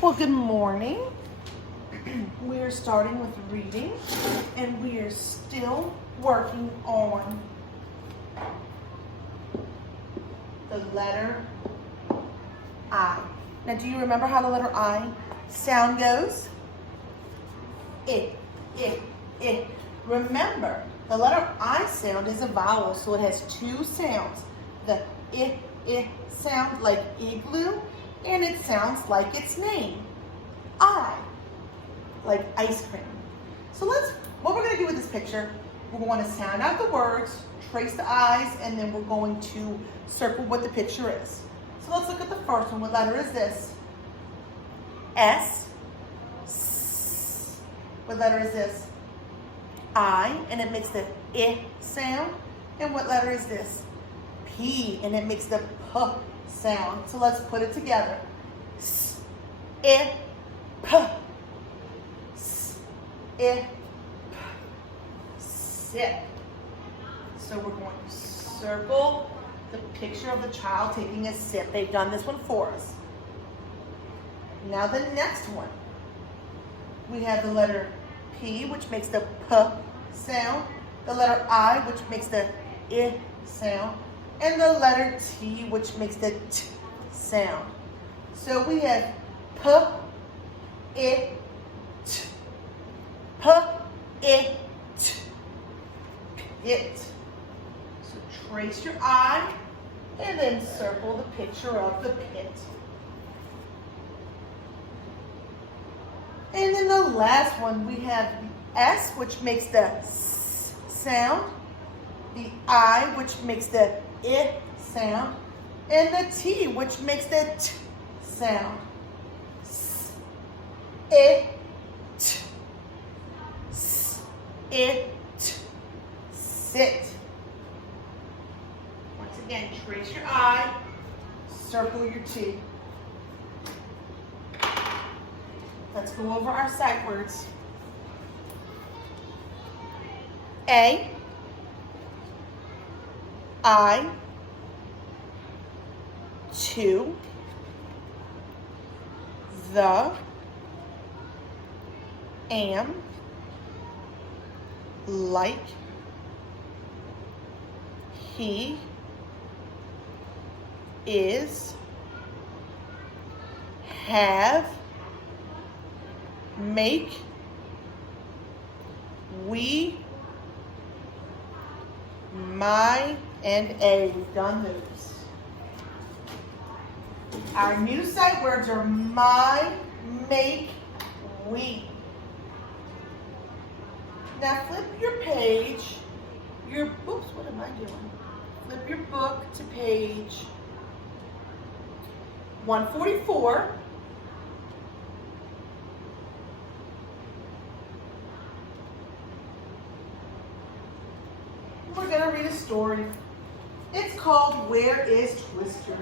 Well, good morning. We are starting with reading, and we are still working on the letter I. Now, do you remember how the letter I sound goes? It. Remember, the letter I sound is a vowel, so it has two sounds. The it sound like igloo, and it sounds like its name. I, like ice cream. So what we're gonna do with this picture, we're going to sound out the words, trace the I's, and then we're going to circle what the picture is. So let's look at the first one. What letter is this? S. What letter is this? I, and it makes the I sound. And what letter is this? P, and it makes the P sound. So let's put it together. S, I, P. S, I, P. Sip. So we're going to circle the picture of the child taking a sip. They've done this one for us. Now the next one. We have the letter P, which makes the P sound. The letter I, which makes the I sound. And the letter T, which makes the T sound. So we have P, I, T. P, I, T. It. So trace your I and then circle the picture of the pit. And then the last one, we have the S, which makes the S sound, the I, which makes the I sound, and the T, which makes the T sound. S, I, T. S, I, T. Sit. Once again, trace your I, circle your T. Let's go over our sight words. A, I, to, the, am, like, he, is, have, make, we, my, and a. We've done those. Our new sight words are my, make, we. Now flip your page, oops, what am I doing? Flip your book to page 144. We're going to read a story. It's called Where is Twister?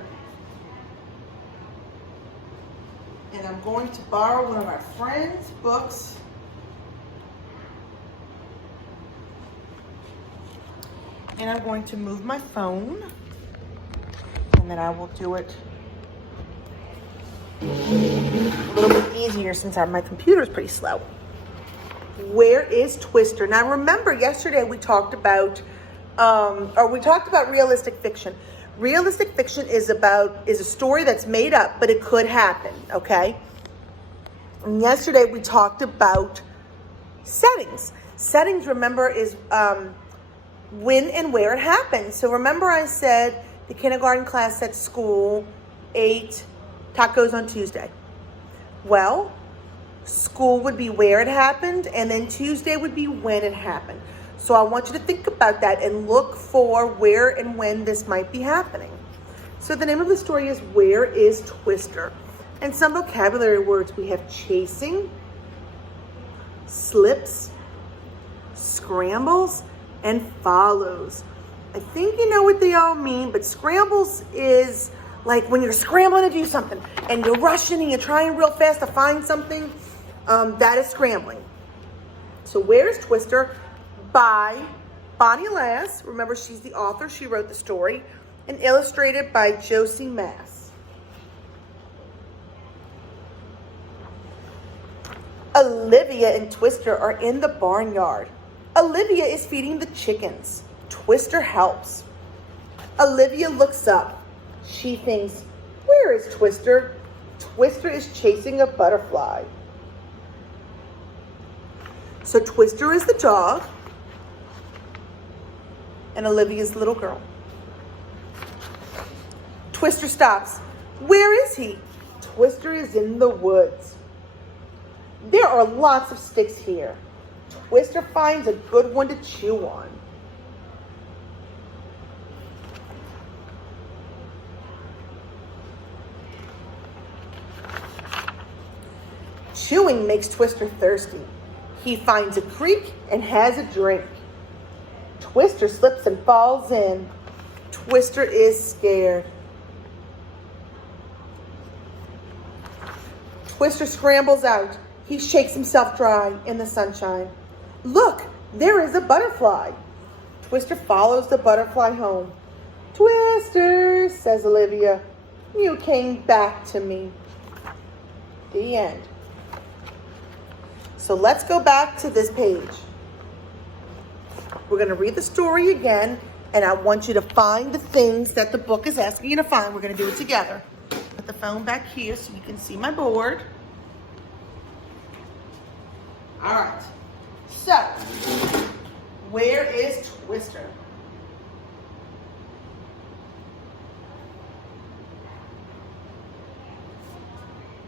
And I'm going to borrow one of our friends' books. And I'm going to move my phone. And then I will do it a little bit easier since my computer is pretty slow. Where is Twister? Now remember, yesterday we talked about realistic fiction. Realistic fiction is a story that's made up, but it could happen, okay? And yesterday we talked about settings. Settings, remember, is when and where it happens. So remember I said the kindergarten class at school ate tacos on Tuesday. Well, school would be where it happened, and then Tuesday would be when it happened. So I want you to think about that and look for where and when this might be happening. So the name of the story is Where is Twister? And some vocabulary words we have chasing, slips, scrambles, and follows. I think you know what they all mean, but scrambles is like when you're scrambling to do something and you're rushing and you're trying real fast to find something. That is scrambling. So Where's Twister by Bonnie Lass. Remember, she's the author. She wrote the story. And illustrated by Josie Mass. Olivia and Twister are in the barnyard. Olivia is feeding the chickens. Twister helps. Olivia looks up. She thinks, where is Twister? Twister is chasing a butterfly. So Twister is the dog, and Olivia's the little girl. Twister stops. Where is he? Twister is in the woods. There are lots of sticks here. Twister finds a good one to chew on. Chewing makes Twister thirsty. He finds a creek and has a drink. Twister slips and falls in. Twister is scared. Twister scrambles out. He shakes himself dry in the sunshine. Look, there is a butterfly. Twister follows the butterfly home. Twister, says Olivia, you came back to me. The end. So let's go back to this page. We're going to read the story again, and I want you to find the things that the book is asking you to find. We're going to do it together. Put the phone back here so you can see my board. All right. So, where is Twister?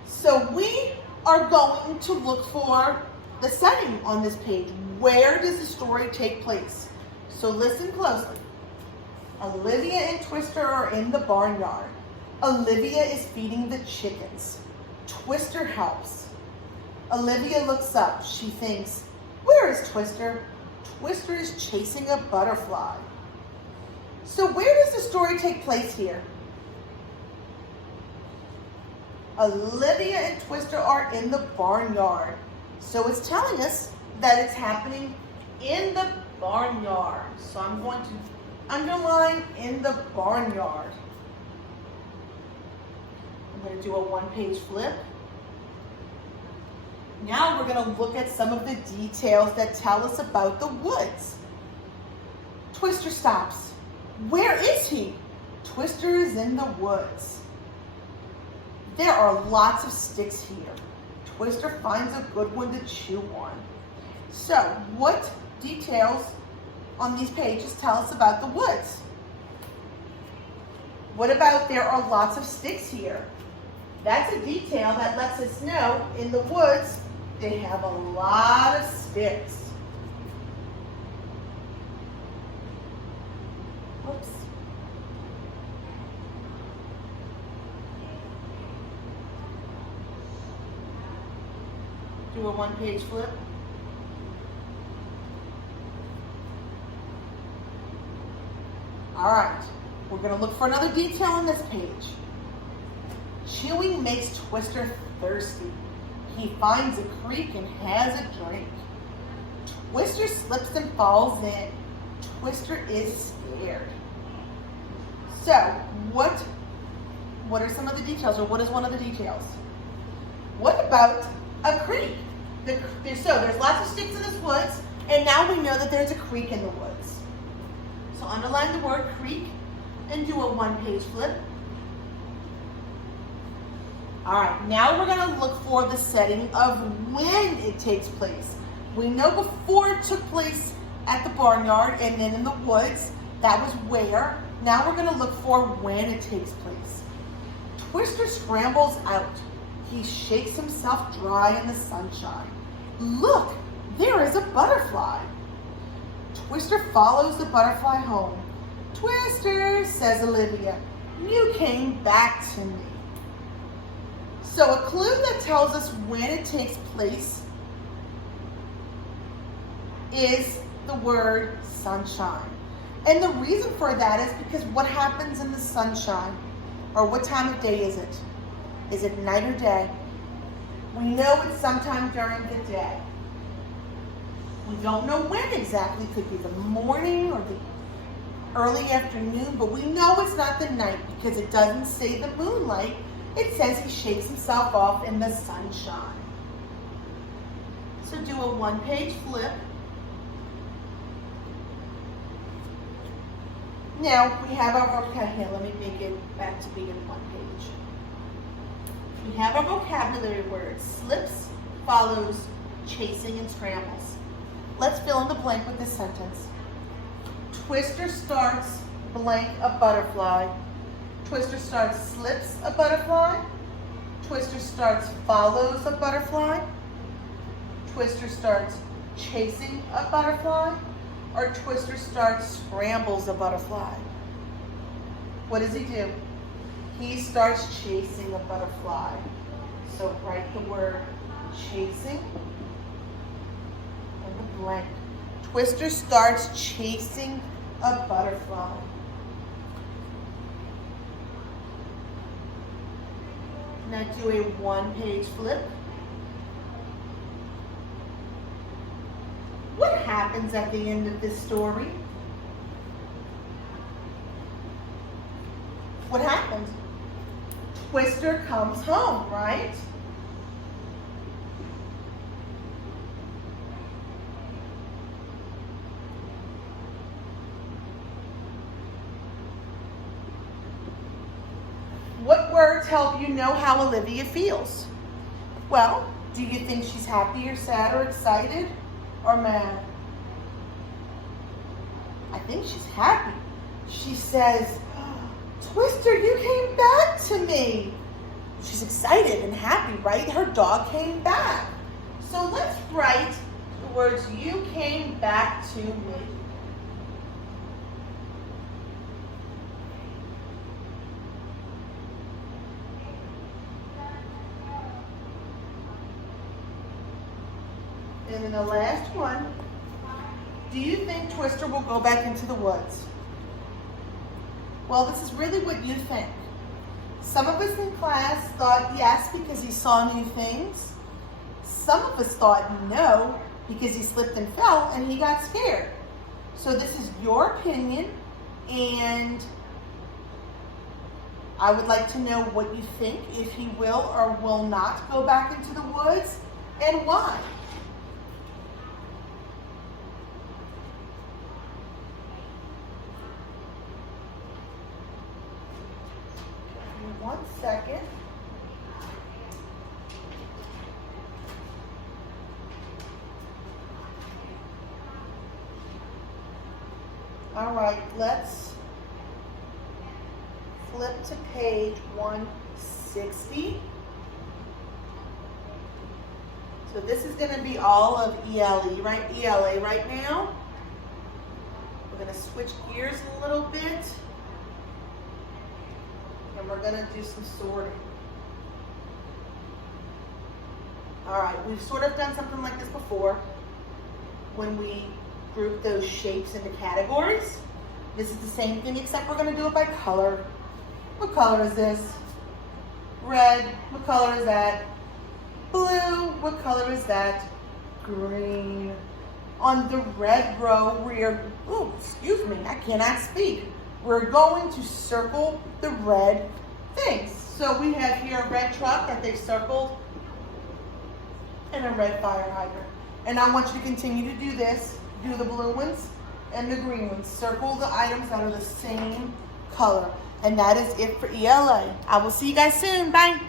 So we are going to look for the setting on this page. Where does the story take place? So listen closely. Olivia and Twister are in the barnyard. Olivia is feeding the chickens. Twister helps. Olivia looks up. She thinks, where is Twister? Twister is chasing a butterfly. So where does the story take place here? Olivia and Twister are in the barnyard. So it's telling us that it's happening in the barnyard. So I'm going to underline in the barnyard. I'm going to do a one-page flip. Now we're going to look at some of the details that tell us about the woods. Twister stops. Where is he? Twister is in the woods. There are lots of sticks here. Twister finds a good one to chew on. So, what details on these pages tell us about the woods? What about there are lots of sticks here? That's a detail that lets us know in the woods they have a lot of sticks. Whoops. Do a one-page flip. All right, we're going to look for another detail on this page. Chewing makes Twister thirsty. He finds a creek and has a drink. Twister slips and falls in. Twister is scared. So, what are some of the details, or what is one of the details? What about a creek? So there's lots of sticks in this woods, and now we know that there's a creek in the woods. So underline the word creek and do a one-page flip. All right, now we're going to look for the setting of when it takes place. We know before it took place at the barnyard and then in the woods, that was where. Now we're going to look for when it takes place. Twister scrambles out. He shakes himself dry in the sunshine. Look, there is a butterfly. Twister follows the butterfly home. Twister, says Olivia, you came back to me. So a clue that tells us when it takes place is the word sunshine. And the reason for that is because what happens in the sunshine? Or what time of day is it? Is it night or day? We know it's sometime during the day. We don't know when exactly. It could be the morning or the early afternoon, but we know it's not the night because it doesn't say the moonlight. It says he shakes himself off in the sunshine. So do a one-page flip. Now we have our vocabulary. Here, let me make it back to being one page. We have our vocabulary words. Slips follows chasing and scrambles. Let's fill in the blank with this sentence. Twister starts blank a butterfly. Twister starts slips a butterfly. Twister starts follows a butterfly. Twister starts chasing a butterfly. Or Twister starts scrambles a butterfly. What does he do? He starts chasing a butterfly. So write the word chasing in the blank. Twister starts chasing a butterfly. Now do a one-page flip. What happens at the end of this story? What happens? Twister comes home, right? What words help you know how Olivia feels? Well, do you think she's happy or sad or excited or mad? I think she's happy. She says, Twister, you came back to me. She's excited and happy, right? Her dog came back. So let's write the words, you came back to me. And then the last one, do you think Twister will go back into the woods? Well, this is really what you think. Some of us in class thought yes because he saw new things. Some of us thought no because he slipped and fell and he got scared. So this is your opinion, and I would like to know what you think, if he will or will not go back into the woods and why. Give me 1 second. All right, let's flip to page 160. So this is going to be all of ELA right now. We're going to switch gears a little bit, and we're going to do some sorting. All right, we've sort of done something like this before when we group those shapes into categories. This is the same thing, except we're going to do it by color. What color is this? Red. What color is that? Blue. What color is that? Green. On the red row, I cannot speak. We're going to circle the red things. So we have here a red truck that they've circled and a red fire hydrant. And I want you to continue to do this. Do the blue ones and the green ones. Circle the items that are the same color. And that is it for ELA. I will see you guys soon. Bye.